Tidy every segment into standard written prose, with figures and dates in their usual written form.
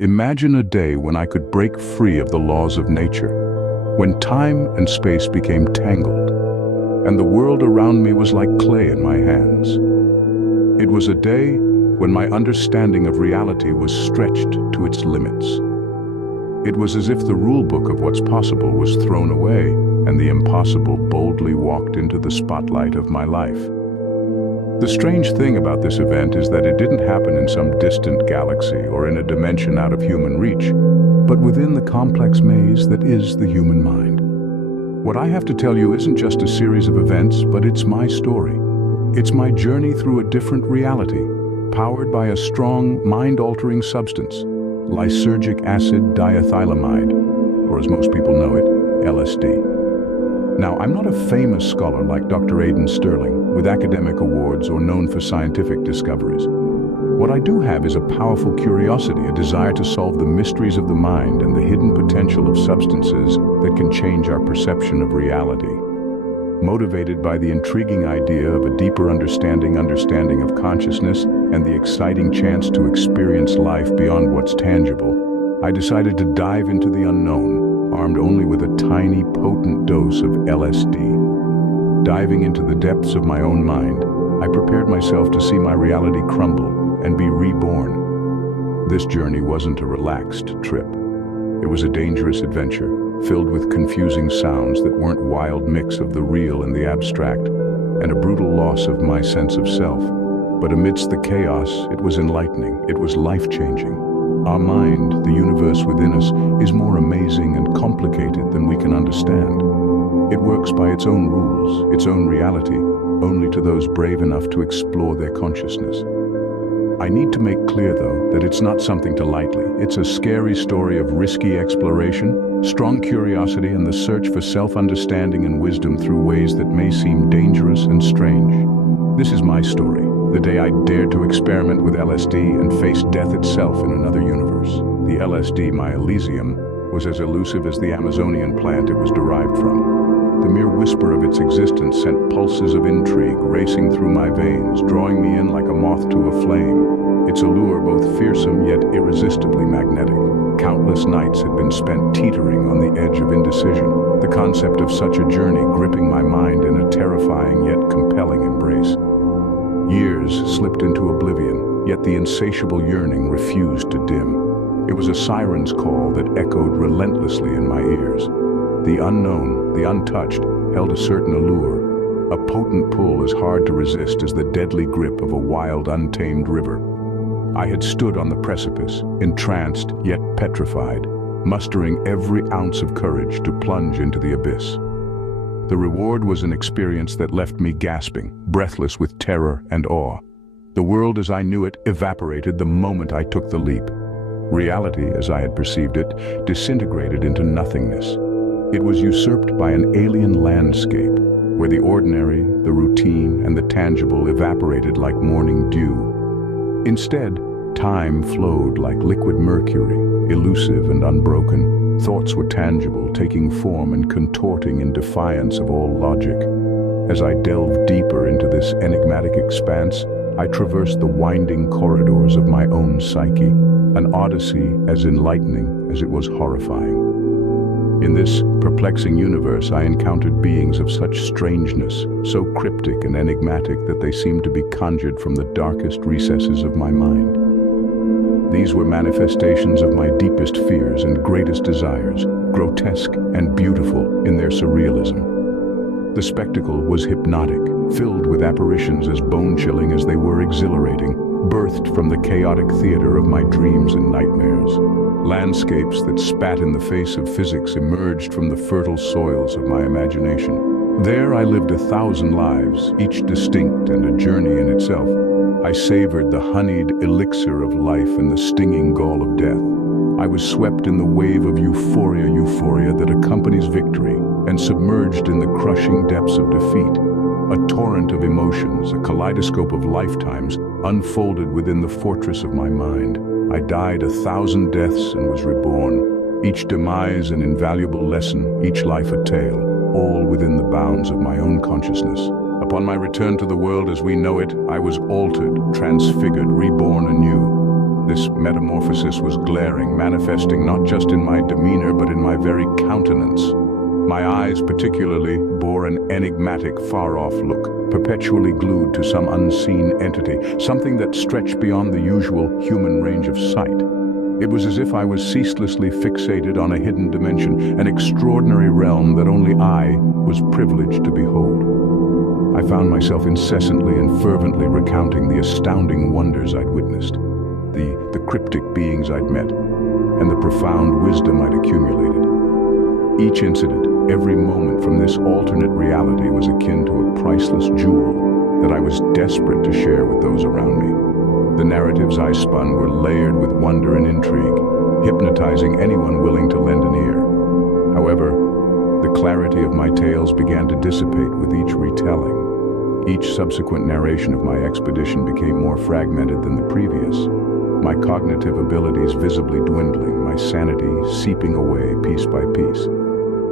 Imagine a day when I could break free of the laws of nature, when time and space became tangled, and the world around me was like clay in my hands. It was a day when my understanding of reality was stretched to its limits. It was as if the rulebook of what's possible was thrown away, and the impossible boldly walked into the spotlight of my life. The strange thing about this event is that it didn't happen in some distant galaxy or in a dimension out of human reach, but within the complex maze that is the human mind. What I have to tell you isn't just a series of events, but it's my story. It's my journey through a different reality, powered by a strong, mind-altering substance, lysergic acid diethylamide, or as most people know it, LSD. Now, I'm not a famous scholar like Dr. Aidan Sterling, with academic awards or known for scientific discoveries. What I do have is a powerful curiosity, a desire to solve the mysteries of the mind and the hidden potential of substances that can change our perception of reality. Motivated by the intriguing idea of a deeper understanding of consciousness and the exciting chance to experience life beyond what's tangible, I decided to dive into the unknown, armed only with a tiny, potent dose of LSD. Diving into the depths of my own mind, I prepared myself to see my reality crumble and be reborn. This journey wasn't a relaxed trip. It was a dangerous adventure, filled with confusing sounds that weren't a wild mix of the real and the abstract, and a brutal loss of my sense of self. But amidst the chaos, it was enlightening, it was life-changing. Our mind, the universe within us, is more amazing and complicated than we can understand. It works by its own rules, its own reality, only to those brave enough to explore their consciousness. I need to make clear, though, that it's not something to lightly. It's a scary story of risky exploration, strong curiosity, and the search for self-understanding and wisdom through ways that may seem dangerous and strange. This is my story, the day I dared to experiment with LSD and face death itself in another universe. The LSD, my Elysium, was as elusive as the Amazonian plant it was derived from. The mere whisper of its existence sent pulses of intrigue racing through my veins, drawing me in like a moth to a flame. Its allure both fearsome yet irresistibly magnetic. Countless nights had been spent teetering on the edge of indecision, the concept of such a journey gripping my mind in a terrifying yet compelling embrace. Years slipped into oblivion, yet the insatiable yearning refused to dim. It was a siren's call that echoed relentlessly in my ears. The unknown, the untouched, held a certain allure, a potent pull as hard to resist as the deadly grip of a wild, untamed river. I had stood on the precipice, entranced yet petrified, mustering every ounce of courage to plunge into the abyss. The reward was an experience that left me gasping, breathless with terror and awe. The world as I knew it evaporated the moment I took the leap. Reality, as I had perceived it, disintegrated into nothingness. It was usurped by an alien landscape, where the ordinary, the routine, and the tangible evaporated like morning dew. Instead, time flowed like liquid mercury, elusive and unbroken. Thoughts were tangible, taking form and contorting in defiance of all logic. As I delved deeper into this enigmatic expanse, I traversed the winding corridors of my own psyche, an odyssey as enlightening as it was horrifying. In this perplexing universe, I encountered beings of such strangeness, so cryptic and enigmatic that they seemed to be conjured from the darkest recesses of my mind. These were manifestations of my deepest fears and greatest desires, grotesque and beautiful in their surrealism. The spectacle was hypnotic, filled with apparitions as bone-chilling as they were exhilarating, birthed from the chaotic theater of my dreams and nightmares. Landscapes that spat in the face of physics emerged from the fertile soils of my imagination. There I lived 1,000 lives, each distinct and a journey in itself. I savored the honeyed elixir of life and the stinging gall of death. I was swept in the wave of euphoria that accompanies victory, and submerged in the crushing depths of defeat. A torrent of emotions, a kaleidoscope of lifetimes, unfolded within the fortress of my mind. I died 1,000 deaths and was reborn, each demise an invaluable lesson, each life a tale, all within the bounds of my own consciousness. Upon my return to the world as we know it, I was altered, transfigured, reborn anew. This metamorphosis was glaring, manifesting not just in my demeanor but in my very countenance. My eyes particularly bore an enigmatic, far-off look, perpetually glued to some unseen entity, something that stretched beyond the usual human range of sight. It was as if I was ceaselessly fixated on a hidden dimension, an extraordinary realm that only I was privileged to behold. I found myself incessantly and fervently recounting the astounding wonders I'd witnessed, the cryptic beings I'd met, and the profound wisdom I'd accumulated. Each incident, every moment from this alternate reality was akin to a priceless jewel that I was desperate to share with those around me. The narratives I spun were layered with wonder and intrigue, hypnotizing anyone willing to lend an ear. However, the clarity of my tales began to dissipate with each retelling. Each subsequent narration of my expedition became more fragmented than the previous, my cognitive abilities visibly dwindling, my sanity seeping away piece by piece.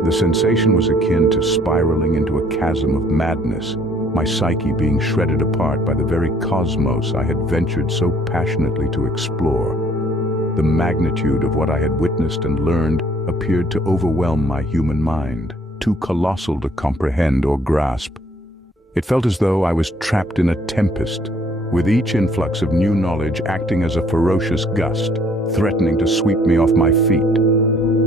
The sensation was akin to spiraling into a chasm of madness, my psyche being shredded apart by the very cosmos I had ventured so passionately to explore. The magnitude of what I had witnessed and learned appeared to overwhelm my human mind, too colossal to comprehend or grasp. It felt as though I was trapped in a tempest, with each influx of new knowledge acting as a ferocious gust, threatening to sweep me off my feet.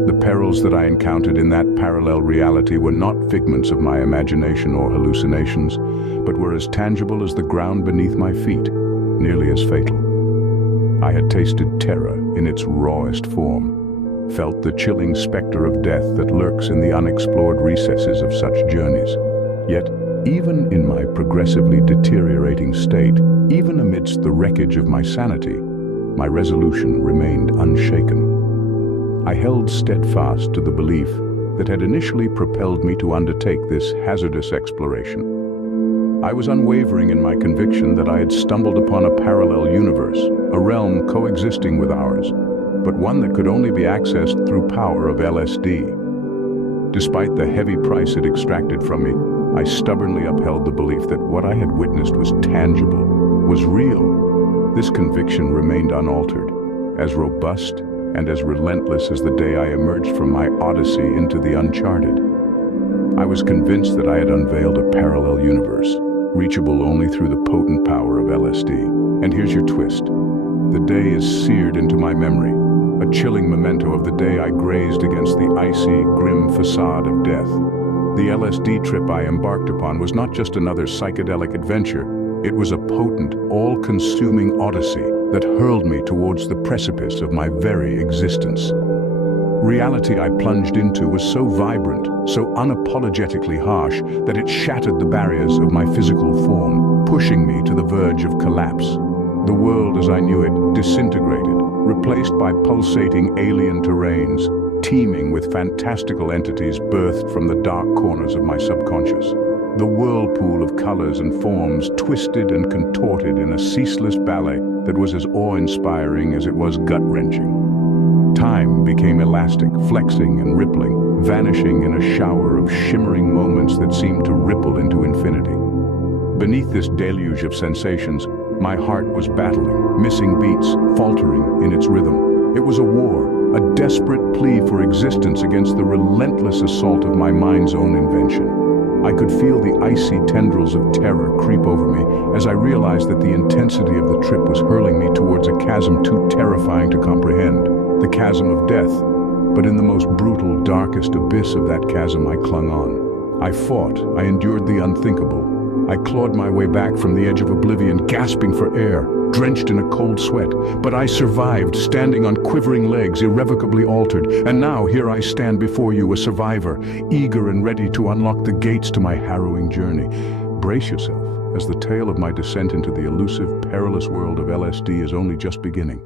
The perils that I encountered in that parallel reality were not figments of my imagination or hallucinations, but were as tangible as the ground beneath my feet, nearly as fatal. I had tasted terror in its rawest form, felt the chilling specter of death that lurks in the unexplored recesses of such journeys. Yet, even in my progressively deteriorating state, even amidst the wreckage of my sanity, my resolution remained unshaken. I held steadfast to the belief that had initially propelled me to undertake this hazardous exploration. I was unwavering in my conviction that I had stumbled upon a parallel universe, a realm coexisting with ours, but one that could only be accessed through power of LSD. Despite the heavy price it extracted from me, I stubbornly upheld the belief that what I had witnessed was tangible, was real. This conviction remained unaltered, as robust and as relentless as the day I emerged from my odyssey into the uncharted. I was convinced that I had unveiled a parallel universe, reachable only through the potent power of LSD. And here's your twist. The day is seared into my memory, a chilling memento of the day I grazed against the icy, grim facade of death. The LSD trip I embarked upon was not just another psychedelic adventure. It was a potent, all-consuming odyssey that hurled me towards the precipice of my very existence. Reality I plunged into was so vibrant, so unapologetically harsh, that it shattered the barriers of my physical form, pushing me to the verge of collapse. The world as I knew it disintegrated, replaced by pulsating alien terrains, teeming with fantastical entities birthed from the dark corners of my subconscious. The whirlpool of colors and forms twisted and contorted in a ceaseless ballet that was as awe-inspiring as it was gut-wrenching. Time became elastic, flexing and rippling, vanishing in a shower of shimmering moments that seemed to ripple into infinity. Beneath this deluge of sensations, my heart was battling, missing beats, faltering in its rhythm. It was a war, a desperate plea for existence against the relentless assault of my mind's own invention. I could feel the icy tendrils of terror creep over me as I realized that the intensity of the trip was hurling me towards a chasm too terrifying to comprehend, the chasm of death. But in the most brutal, darkest abyss of that chasm I clung on. I fought, I endured the unthinkable. I clawed my way back from the edge of oblivion, gasping for air, drenched in a cold sweat. But I survived, standing on quivering legs, irrevocably altered. And now here I stand before you, a survivor, eager and ready to unlock the gates to my harrowing journey. Brace yourself, as the tale of my descent into the elusive, perilous world of LSD is only just beginning.